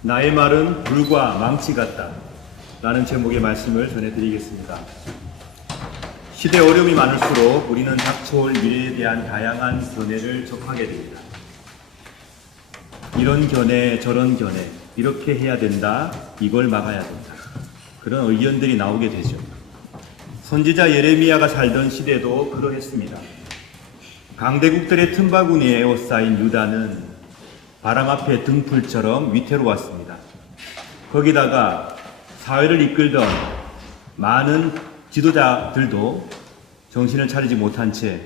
나의 말은 불과 망치 같다 라는 제목의 말씀을 전해드리겠습니다. 시대 어려움이 많을수록 우리는 닥쳐올 미래에 대한 다양한 견해를 접하게 됩니다. 이런 견해 저런 견해, 이렇게 해야 된다, 이걸 막아야 된다, 그런 의견들이 나오게 되죠. 선지자 예레미야가 살던 시대도 그러했습니다. 강대국들의 틈바구니에 에워싸인 유다는 바람 앞에 등불처럼 위태로웠습니다. 거기다가 사회를 이끌던 많은 지도자들도 정신을 차리지 못한 채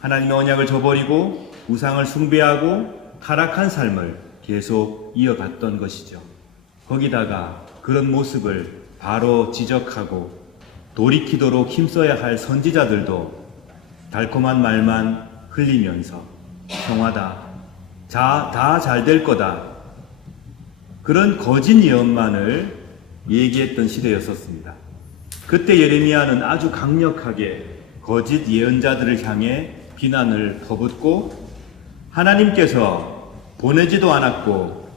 하나님의 언약을 저버리고 우상을 숭배하고 타락한 삶을 계속 이어갔던 것이죠. 거기다가 그런 모습을 바로 지적하고 돌이키도록 힘써야 할 선지자들도 달콤한 말만 흘리면서 평화다, 다 잘 될 거다, 그런 거짓 예언만을 얘기했던 시대였었습니다. 그때 예레미야는 아주 강력하게 거짓 예언자들을 향해 비난을 퍼붓고 하나님께서 보내지도 않았고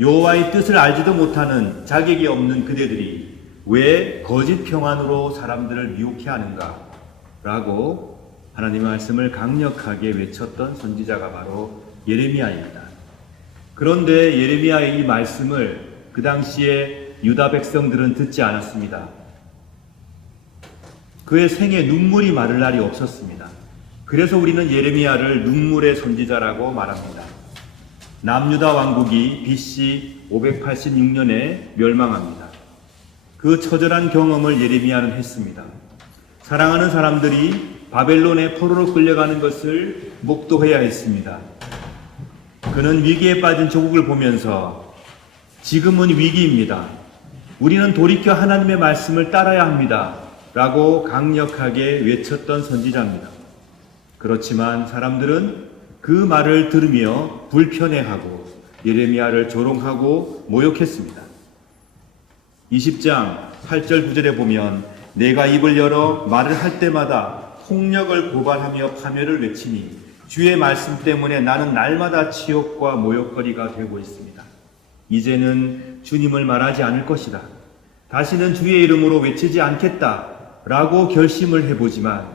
여호와의 뜻을 알지도 못하는 자격이 없는 그대들이 왜 거짓 평안으로 사람들을 미혹해 하는가 라고 하나님의 말씀을 강력하게 외쳤던 선지자가 바로 예레미야입니다. 그런데 예레미야의 이 말씀을 그 당시에 유다 백성들은 듣지 않았습니다. 그의 생에 눈물이 마를 날이 없었습니다. 그래서 우리는 예레미야를 눈물의 선지자라고 말합니다. 남유다 왕국이 BC 586년에 멸망합니다. 그 처절한 경험을 예레미야는 했습니다. 사랑하는 사람들이 바벨론의 포로로 끌려가는 것을 목도해야 했습니다. 그는 위기에 빠진 조국을 보면서 지금은 위기입니다. 우리는 돌이켜 하나님의 말씀을 따라야 합니다. 라고 강력하게 외쳤던 선지자입니다. 그렇지만 사람들은 그 말을 들으며 불편해하고 예레미야를 조롱하고 모욕했습니다. 20장 8절 9절에 보면 내가 입을 열어 말을 할 때마다 폭력을 고발하며 파멸을 외치니 주의 말씀 때문에 나는 날마다 치욕과 모욕거리가 되고 있습니다. 이제는 주님을 말하지 않을 것이다. 다시는 주의 이름으로 외치지 않겠다 라고 결심을 해보지만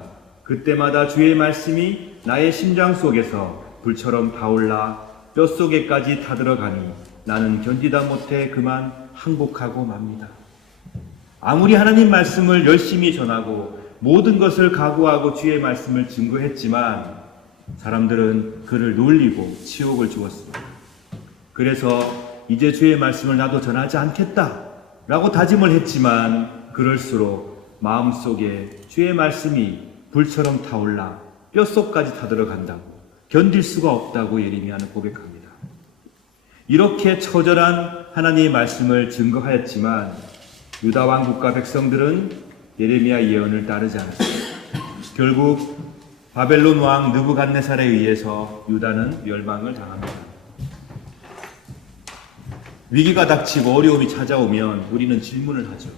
그때마다 주의 말씀이 나의 심장 속에서 불처럼 타올라 뼛속에까지 타들어가니 나는 견디다 못해 그만 항복하고 맙니다. 아무리 하나님 말씀을 열심히 전하고 모든 것을 각오하고 주의 말씀을 증거했지만 사람들은 그를 놀리고 치욕을 주었습니다. 그래서 이제 주의 말씀을 나도 전하지 않겠다 라고 다짐을 했지만 그럴수록 마음속에 주의 말씀이 불처럼 타올라 뼛속까지 타들어간다고, 견딜 수가 없다고 예레미야는 고백합니다. 이렇게 처절한 하나님의 말씀을 증거하였지만 유다 왕국과 백성들은 예레미야 예언을 따르지 않았습니다. 결국 바벨론 왕 느부갓네살에 의해서 유다는 멸망을 당합니다. 위기가 닥치고 어려움이 찾아오면 우리는 질문을 하죠.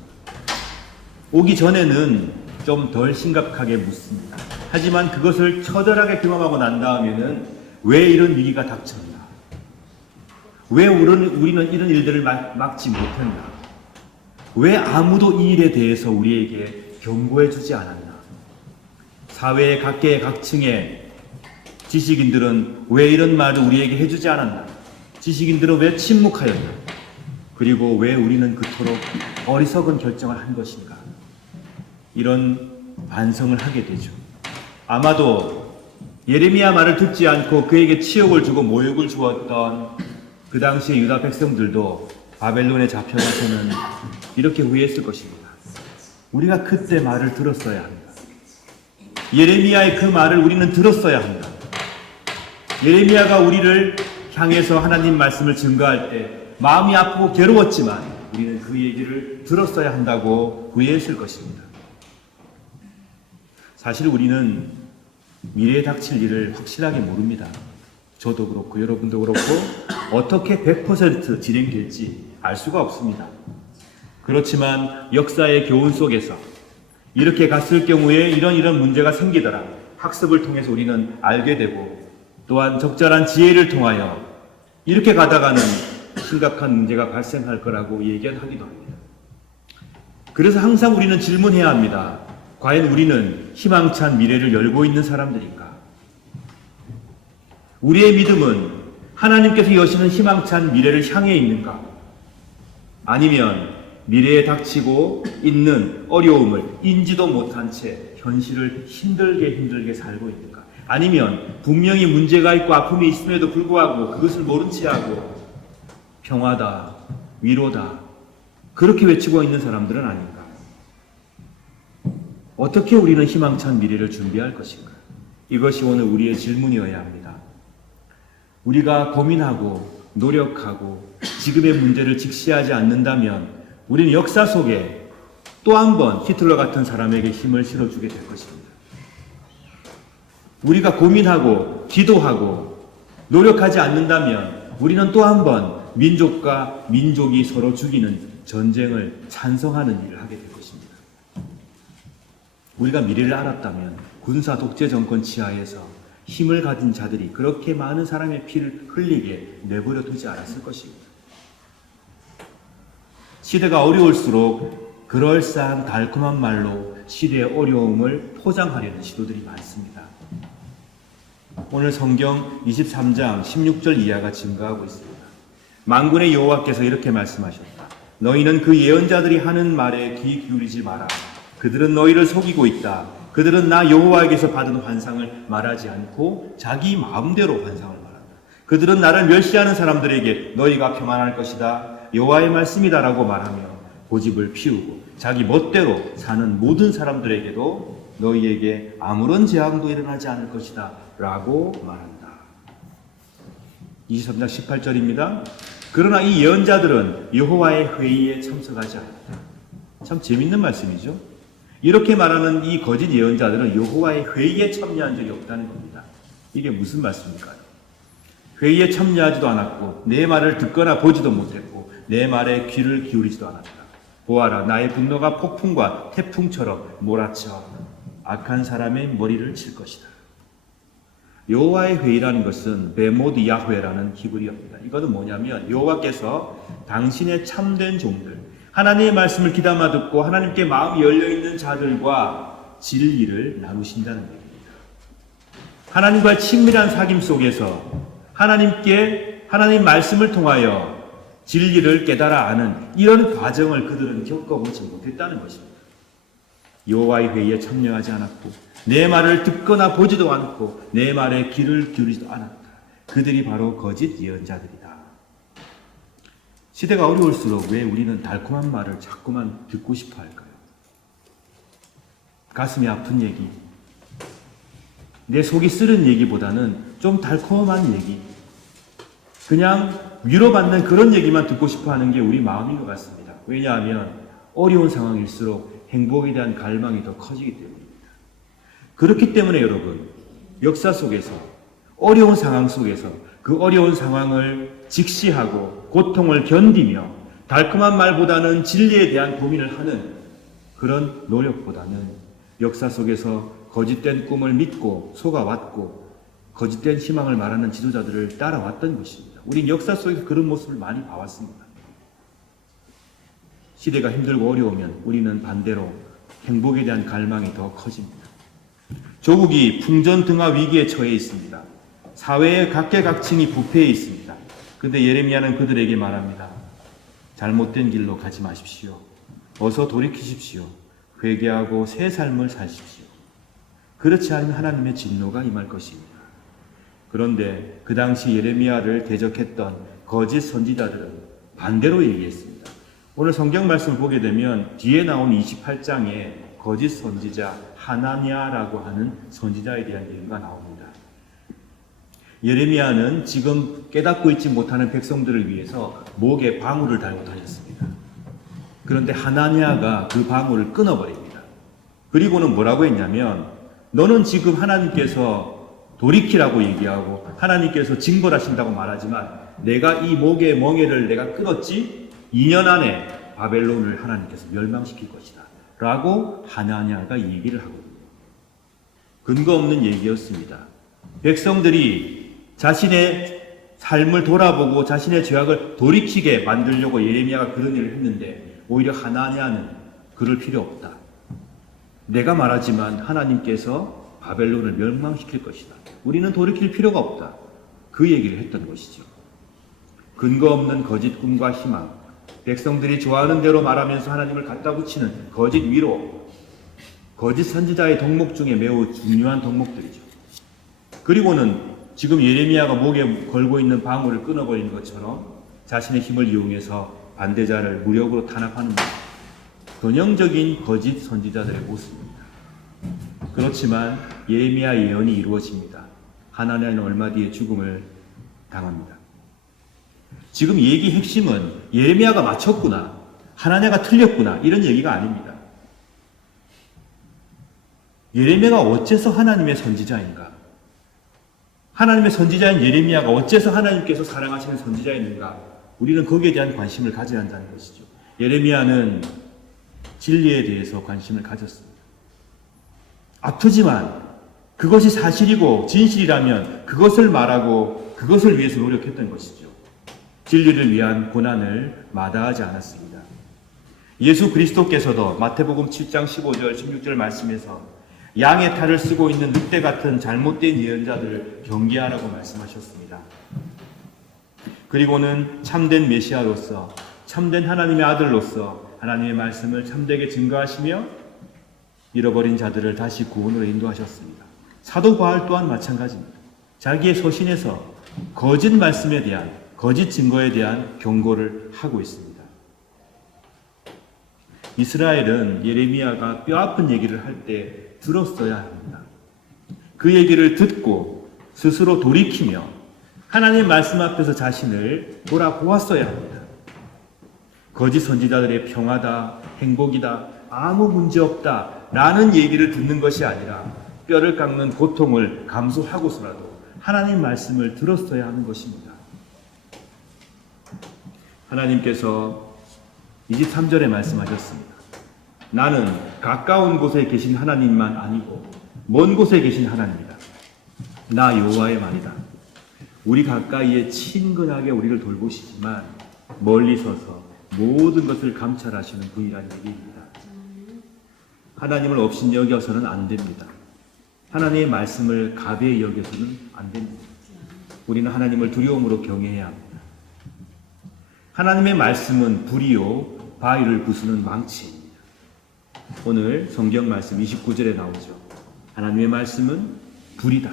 오기 전에는 좀 덜 심각하게 묻습니다. 하지만 그것을 처절하게 경험하고 난 다음에는 왜 이런 위기가 닥쳤나? 왜 우리는 이런 일들을 막지 못했나? 왜 아무도 이 일에 대해서 우리에게 경고해 주지 않았나? 사회의 각계 각층의 지식인들은 왜 이런 말을 우리에게 해주지 않았나? 지식인들은 왜 침묵하였나? 그리고 왜 우리는 그토록 어리석은 결정을 한 것인가? 이런 반성을 하게 되죠. 아마도 예레미야 말을 듣지 않고 그에게 치욕을 주고 모욕을 주었던 그 당시의 유다 백성들도 바벨론에 잡혀가서는 이렇게 후회했을 것입니다. 우리가 그때 말을 들었어야 한다. 예레미야의 그 말을 우리는 들었어야 한다. 예레미야가 우리를 향해서 하나님 말씀을 증거할 때 마음이 아프고 괴로웠지만 우리는 그 얘기를 들었어야 한다고 후회했을 것입니다. 사실 우리는 미래에 닥칠 일을 확실하게 모릅니다. 저도 그렇고 여러분도 그렇고 어떻게 100% 진행될지 알 수가 없습니다. 그렇지만 역사의 교훈 속에서 이렇게 갔을 경우에 이런 문제가 생기더라. 학습을 통해서 우리는 알게 되고 또한 적절한 지혜를 통하여 이렇게 가다가는 심각한 문제가 발생할 거라고 예견하기도 합니다. 그래서 항상 우리는 질문해야 합니다. 과연 우리는 희망찬 미래를 열고 있는 사람들인가? 우리의 믿음은 하나님께서 여시는 희망찬 미래를 향해 있는가? 아니면 미래에 닥치고 있는 어려움을 인지도 못한 채 현실을 힘들게 살고 있는가? 아니면 분명히 문제가 있고 아픔이 있음에도 불구하고 그것을 모른 채 하고 평화다, 위로다 그렇게 외치고 있는 사람들은 아닌가? 어떻게 우리는 희망찬 미래를 준비할 것인가? 이것이 오늘 우리의 질문이어야 합니다. 우리가 고민하고 노력하고 지금의 문제를 직시하지 않는다면 우리는 역사 속에 또 한 번 히틀러 같은 사람에게 힘을 실어주게 될 것입니다. 우리가 고민하고 기도하고 노력하지 않는다면 우리는 또 한 번 민족과 민족이 서로 죽이는 전쟁을 찬성하는 일을 하게 될 것입니다. 우리가 미래를 알았다면 군사 독재 정권 치하에서 힘을 가진 자들이 그렇게 많은 사람의 피를 흘리게 내버려 두지 않았을 것입니다. 시대가 어려울수록 그럴싸한 달콤한 말로 시대의 어려움을 포장하려는 시도들이 많습니다. 오늘 성경 23장 16절 이하가 증가하고 있습니다. 만군의 여호와께서 이렇게 말씀하셨다. 너희는 그 예언자들이 하는 말에 귀 기울이지 마라. 그들은 너희를 속이고 있다. 그들은 나 여호와에게서 받은 환상을 말하지 않고 자기 마음대로 환상을 말한다. 그들은 나를 멸시하는 사람들에게 너희가 평안할 것이다. 여호와의 말씀이다라고 말하며 고집을 피우고 자기 멋대로 사는 모든 사람들에게도 너희에게 아무런 재앙도 일어나지 않을 것이다 라고 말한다. 23장 18절입니다. 그러나 이 예언자들은 여호와의 회의에 참석하지 않았다. 참 재밌는 말씀이죠. 이렇게 말하는 이 거짓 예언자들은 여호와의 회의에 참여한 적이 없다는 겁니다. 이게 무슨 말씀일까요? 회의에 참여하지도 않았고 내 말을 듣거나 보지도 못했고 내 말에 귀를 기울이지도 않았다. 보아라, 나의 분노가 폭풍과 태풍처럼 몰아쳐 악한 사람의 머리를 칠 것이다. 여호와의 회의라는 것은 베모드 야훼라는 히브리어입니다. 이것은 뭐냐면 여호와께서 당신의 참된 종들, 하나님의 말씀을 귀담아 듣고 하나님께 마음이 열려있는 자들과 진리를 나누신다는 얘기입니다. 하나님과의 친밀한 사귐 속에서 하나님 말씀을 통하여 진리를 깨달아 아는 이런 과정을 그들은 겪어보지 못했다는 것입니다. 여호와의 회의에 참여하지 않았고 내 말을 듣거나 보지도 않고 내 말에 귀를 기울이지도 않았다. 그들이 바로 거짓 예언자들이다. 시대가 어려울수록 왜 우리는 달콤한 말을 자꾸만 듣고 싶어 할까요? 가슴이 아픈 얘기, 내 속이 쓰린 얘기보다는 좀 달콤한 얘기, 그냥 위로받는 그런 얘기만 듣고 싶어 하는 게 우리 마음인 것 같습니다. 왜냐하면 어려운 상황일수록 행복에 대한 갈망이 더 커지기 때문입니다. 그렇기 때문에 여러분, 역사 속에서 어려운 상황 속에서 그 어려운 상황을 직시하고 고통을 견디며 달콤한 말보다는 진리에 대한 고민을 하는 그런 노력보다는 역사 속에서 거짓된 꿈을 믿고 속아왔고 거짓된 희망을 말하는 지도자들을 따라왔던 것입니다. 우린 역사 속에서 그런 모습을 많이 봐왔습니다. 시대가 힘들고 어려우면 우리는 반대로 행복에 대한 갈망이 더 커집니다. 조국이 풍전등화 위기에 처해 있습니다. 사회의 각계각층이 부패해 있습니다. 그런데 예레미야는 그들에게 말합니다. 잘못된 길로 가지 마십시오. 어서 돌이키십시오. 회개하고 새 삶을 사십시오. 그렇지 않으면 하나님의 진노가 임할 것입니다. 그런데 그 당시 예레미야를 대적했던 거짓 선지자들은 반대로 얘기했습니다. 오늘 성경 말씀을 보게 되면 뒤에 나온 28장에 거짓 선지자 하나냐라고 하는 선지자에 대한 얘기가 나옵니다. 예레미야는 지금 깨닫고 있지 못하는 백성들을 위해서 목에 방울을 달고 다녔습니다. 그런데 하나냐가 그 방울을 끊어버립니다. 그리고는 뭐라고 했냐면, 너는 지금 하나님께서 돌이키라고 얘기하고 하나님께서 징벌하신다고 말하지만 내가 이 목의 멍에를 내가 끊었지 2년 안에 바벨론을 하나님께서 멸망시킬 것이다 라고 하나냐가 얘기를 하거든요. 근거 없는 얘기였습니다. 백성들이 자신의 삶을 돌아보고 자신의 죄악을 돌이키게 만들려고 예레미야가 그런 일을 했는데 오히려 하나냐는 그럴 필요 없다. 내가 말하지만 하나님께서 바벨론을 멸망시킬 것이다. 우리는 돌이킬 필요가 없다. 그 얘기를 했던 것이죠. 근거 없는 거짓 꿈과 희망, 백성들이 좋아하는 대로 말하면서 하나님을 갖다 붙이는 거짓 위로, 거짓 선지자의 덕목 중에 매우 중요한 덕목들이죠. 그리고는 지금 예레미야가 목에 걸고 있는 방울을 끊어버리는 것처럼 자신의 힘을 이용해서 반대자를 무력으로 탄압하는 모습, 전형적인 거짓 선지자들의 모습입니다. 그렇지만 예레미야 예언이 이루어집니다. 하나냐는 얼마 뒤에 죽음을 당합니다. 지금 얘기 핵심은 예레미야가 맞췄구나, 하나냐가 틀렸구나 이런 얘기가 아닙니다. 예레미야가 어째서 하나님의 선지자인가? 하나님의 선지자인 예레미야가 어째서 하나님께서 사랑하시는 선지자였는가? 우리는 거기에 대한 관심을 가져야 한다는 것이죠. 예레미야는 진리에 대해서 관심을 가졌습니다. 아프지만 그것이 사실이고 진실이라면 그것을 말하고 그것을 위해서 노력했던 것이죠. 진리를 위한 고난을 마다하지 않았습니다. 예수 그리스도께서도 마태복음 7장 15절 16절 말씀에서 양의 탈을 쓰고 있는 늑대 같은 잘못된 예언자들을 경계하라고 말씀하셨습니다. 그리고는 참된 메시아로서, 참된 하나님의 아들로서 하나님의 말씀을 참되게 증거하시며 잃어버린 자들을 다시 구원으로 인도하셨습니다. 사도 바울 또한 마찬가지입니다. 자기의 서신에서 거짓 말씀에 대한, 거짓 증거에 대한 경고를 하고 있습니다. 이스라엘은 예레미야가 뼈아픈 얘기를 할 때 들었어야 합니다. 그 얘기를 듣고 스스로 돌이키며 하나님 말씀 앞에서 자신을 돌아보았어야 합니다. 거짓 선지자들의 평화다, 행복이다, 아무 문제 없다 라는 얘기를 듣는 것이 아니라 뼈를 깎는 고통을 감수하고서라도 하나님 말씀을 들었어야 하는 것입니다. 하나님께서 23절에 말씀하셨습니다. 나는 가까운 곳에 계신 하나님만 아니고 먼 곳에 계신 하나님이다. 나 여호와의 말이다. 우리 가까이에 친근하게 우리를 돌보시지만 멀리 서서 모든 것을 감찰하시는 분이라는 얘기입니다. 하나님을 업신여겨서는 안 됩니다. 하나님의 말씀을 가벼이 여겨서는 안 됩니다. 우리는 하나님을 두려움으로 경외해야 합니다. 하나님의 말씀은 불이요 바위를 부수는 망치입니다. 오늘 성경 말씀 29절에 나오죠. 하나님의 말씀은 불이다.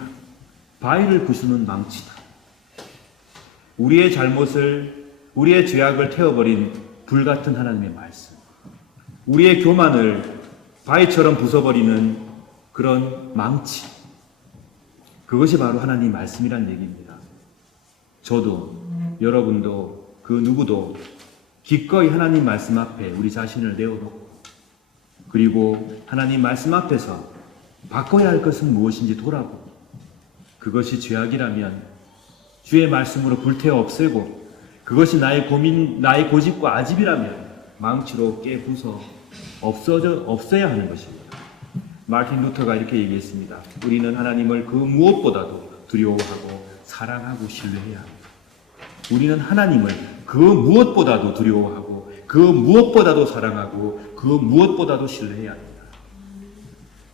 바위를 부수는 망치다. 우리의 잘못을, 우리의 죄악을 태워버린 불같은 하나님의 말씀. 우리의 교만을 바위처럼 부숴버리는 그런 망치. 그것이 바로 하나님 말씀이란 얘기입니다. 저도, 여러분도, 그 누구도 기꺼이 하나님 말씀 앞에 우리 자신을 내어놓고 그리고 하나님 말씀 앞에서 바꿔야 할 것은 무엇인지 돌아보고 그것이 죄악이라면 주의 말씀으로 불태워 없애고 그것이 나의 고민, 나의 고집과 아집이라면 망치로 깨부숴 없어야 하는 것입니다. 마틴 루터가 이렇게 얘기했습니다. 우리는 하나님을 그 무엇보다도 두려워하고 사랑하고 신뢰해야 합니다. 우리는 하나님을 그 무엇보다도 두려워하고 그 무엇보다도 사랑하고 그 무엇보다도 신뢰해야 합니다.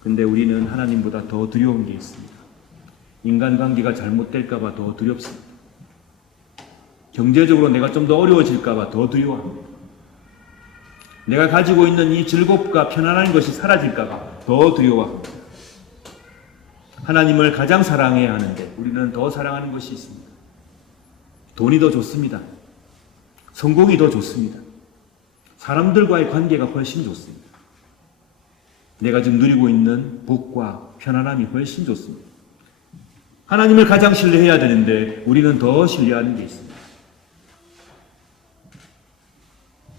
근데 우리는 하나님보다 더 두려운 게 있습니다. 인간관계가 잘못될까봐 더 두렵습니다. 경제적으로 내가 좀 더 어려워질까봐 더 두려워합니다. 내가 가지고 있는 이 즐겁과 편안한 것이 사라질까봐 더 두려워합니다. 하나님을 가장 사랑해야 하는데 우리는 더 사랑하는 것이 있습니다. 돈이 더 좋습니다. 성공이 더 좋습니다. 사람들과의 관계가 훨씬 좋습니다. 내가 지금 누리고 있는 복과 편안함이 훨씬 좋습니다. 하나님을 가장 신뢰해야 되는데 우리는 더 신뢰하는 게 있습니다.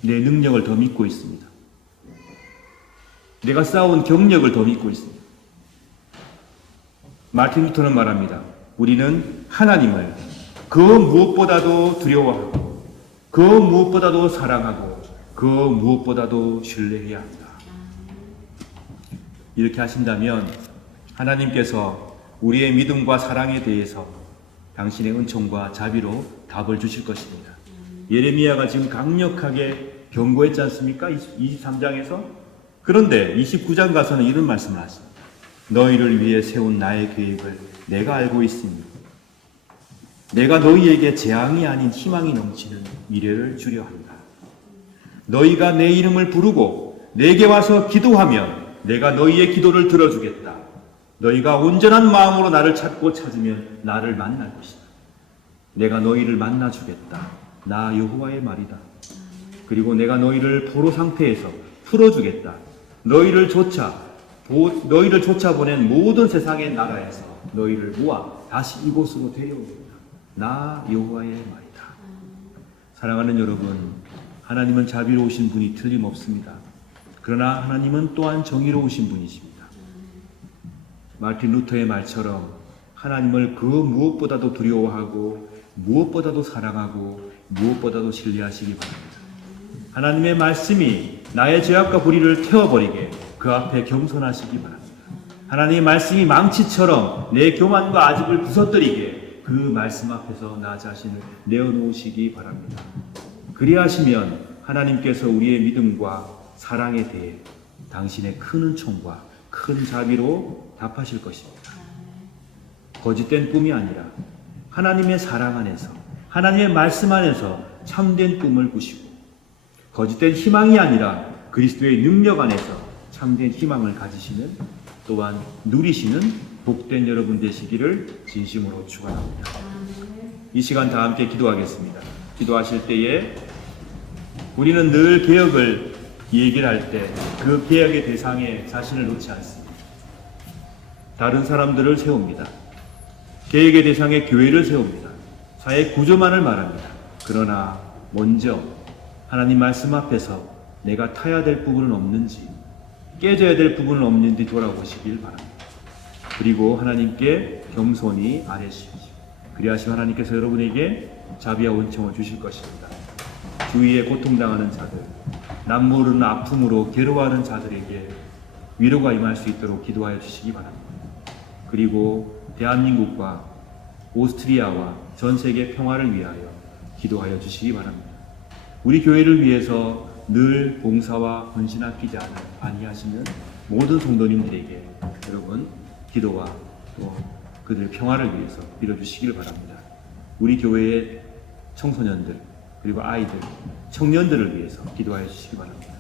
내 능력을 더 믿고 있습니다. 내가 쌓아온 경력을 더 믿고 있습니다. 마틴 루터는 말합니다. 우리는 하나님을 그 무엇보다도 두려워하고 그 무엇보다도 사랑하고 그 무엇보다도 신뢰해야 한다. 이렇게 하신다면 하나님께서 우리의 믿음과 사랑에 대해서 당신의 은총과 자비로 답을 주실 것입니다. 예레미야가 지금 강력하게 경고했지 않습니까? 23장에서. 그런데 29장 가서는 이런 말씀을 하십니다. 너희를 위해 세운 나의 계획을 내가 알고 있으니 내가 너희에게 재앙이 아닌 희망이 넘치는 미래를 주려 한다. 너희가 내 이름을 부르고 내게 와서 기도하면 내가 너희의 기도를 들어주겠다. 너희가 온전한 마음으로 나를 찾고 찾으면 나를 만날 것이다. 내가 너희를 만나주겠다. 나 여호와의 말이다. 그리고 내가 너희를 포로 상태에서 풀어주겠다. 너희를 쫓아보낸 모든 세상의 나라에서 너희를 모아 다시 이곳으로 데려오겠다. 나 여호와의 말이다. 사랑하는 여러분, 하나님은 자비로우신 분이 틀림없습니다. 그러나 하나님은 또한 정의로우신 분이십니다. 마틴 루터의 말처럼 하나님을 그 무엇보다도 두려워하고 무엇보다도 사랑하고 무엇보다도 신뢰하시기 바랍니다. 하나님의 말씀이 나의 죄악과 불의를 태워버리게 그 앞에 겸손하시기 바랍니다. 하나님의 말씀이 망치처럼 내 교만과 아집을 부서뜨리게 그 말씀 앞에서 나 자신을 내어놓으시기 바랍니다. 그리하시면 하나님께서 우리의 믿음과 사랑에 대해 당신의 큰 은총과 큰 자비로 답하실 것입니다. 거짓된 꿈이 아니라 하나님의 사랑 안에서 하나님의 말씀 안에서 참된 꿈을 꾸시고 거짓된 희망이 아니라 그리스도의 능력 안에서 참된 희망을 가지시는 또한 누리시는 복된 여러분 되시기를 진심으로 축원합니다. 이 시간 다 함께 기도하겠습니다. 기도하실 때에 우리는 늘 개혁을 얘기를 할 때 그 개혁의 대상에 자신을 놓지 않습니다. 다른 사람들을 세웁니다. 개혁의 대상에 교회를 세웁니다. 사회 구조만을 말합니다. 그러나 먼저 하나님 말씀 앞에서 내가 타야 될 부분은 없는지, 깨져야 될 부분은 없는지 돌아보시길 바랍니다. 그리고 하나님께 겸손히 아뢰시옵시오. 그리하시면 하나님께서 여러분에게 자비와 은총을 주실 것입니다. 주위에 고통당하는 자들, 남모르는 아픔으로 괴로워하는 자들에게 위로가 임할 수 있도록 기도하여 주시기 바랍니다. 그리고 대한민국과 오스트리아와 전 세계 평화를 위하여 기도하여 주시기 바랍니다. 우리 교회를 위해서 늘 봉사와 헌신 아끼지 아니하시는 모든 성도님들에게 여러분 기도와 또 그들의 평화를 위해서 빌어주시기를 바랍니다. 우리 교회의 청소년들 그리고 아이들, 청년들을 위해서 기도하여 주시기 바랍니다.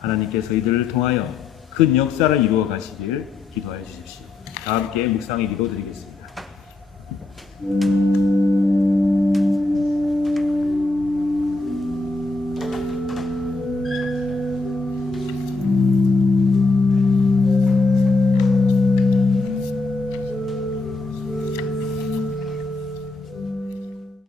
하나님께서 이들을 통하여 큰 역사를 이루어 가시길 기도하여 주십시오. 다 함께 묵상의 기도 드리겠습니다.